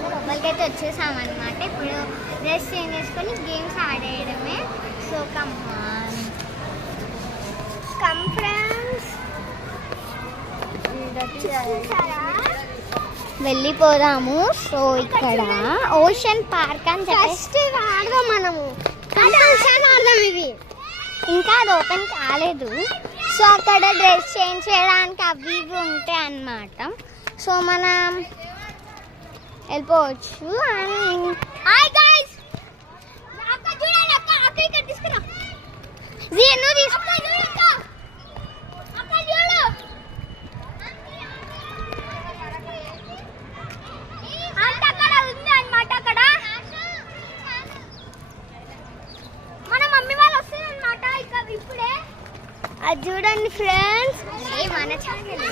లోపలికైతే వచ్చేసామన్నమాట. ఇప్పుడు dress change చేసుకొని గేమ్స్ ఆడేయడమే. సో కమ్ ఫ్రెండ్స్, వెళ్ళిపోదాము. సో ఇక్కడ ఓషన్ పార్క్ అని చెప్పి ఆడదాం మనము. ఇది ఇంకా అది ఓపెన్ కాలేదు. సో అక్కడ డ్రెస్ చేంజ్ చేయడానికి అవి ఇవి ఉంటాయి అన్నమాట. సో మనం వెళ్ళిపోవచ్చు. అది చూడండి ఫ్రెండ్స్, మన ఛానల్